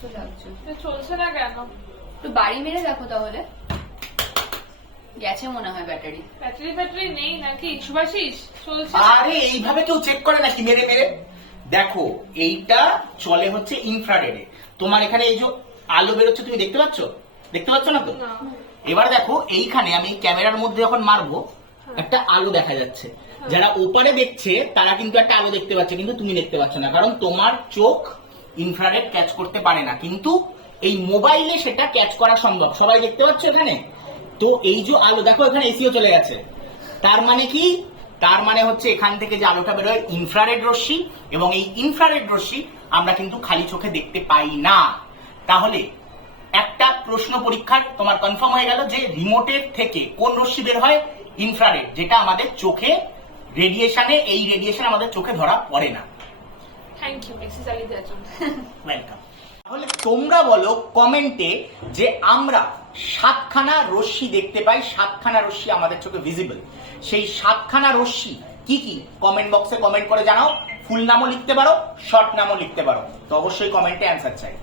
তো লাগছে। চলছে না কেন? একটু বাড়ি মেরে দেখো তাহলে। গেছে মনে হয় ব্যাটারি। ব্যাটারি নেই নাকি সুভাষিস? চলছে। আরে এইভাবে কেউ চেক করে নাকি মেরে মেরে? দেখো এইটা চলে হচ্ছে ইনফ্রারেডে। তোমার এখানে এই যে আলো বেরোচ্ছে তুমি দেখতে পাচ্ছ? দেখতে পাচ্ছ না তো? এবার দেখো এইখানে আমি ক্যামেরার মধ্যে যখন মারবো একটা আলো দেখা যাচ্ছে। যারা ওপারে দেখছে তারা কিন্তু একটা আলো দেখতে পাচ্ছে, কিন্তু তুমি দেখতে পাচ্ছ না, কারণ তোমার চোখ ইনফ্রারেড ক্যাচ করতে পারে না। কিন্তু এই মোবাইলে সেটা ক্যাচ করা সম্ভব। সবাই দেখতে পাচ্ছ এখানে? তো এই যে আলো দেখো, এখানে এসিও চলে গেছে। তার মানে কি? তার মানে হচ্ছে এখান থেকে যে আলোটা বেরোয় ইনফ্রারেড রশ্মি, এবং এই ইনফ্রারেড রশ্মি আমরা কিন্তু খালি চোখে দেখতে পাই না। তাহলে একটা প্রশ্ন পরীক্ষার তোমার কনফার্ম হয়ে গেল যে রিমোটের থেকে কোন রশ্মি বের হয়? ইনফ্রারেড, যেটা আমাদের চোখে রেডিয়েশনে, এই রেডিয়েশন আমাদের চোখে ধরা পড়ে না। থ্যাংক ইউ এক্সারসাইজ চালিয়ে দেওয়ার জন্য। ওয়েলকাম। তাহলে তোমরা বলো কমেন্টে যে আমরা 7খানা রশ্মি দেখতে পাই, 7খানা রশ্মি আমাদের চোখে ভিজিবল। সেই 7খানা রশ্মি কি কি কমেন্ট বক্সে কমেন্ট করে জানাও। ফুল নামও লিখতে পারো, শর্ট নামও লিখতে পারো। তো অবশ্যই কমেন্টে অ্যান্সার চাই।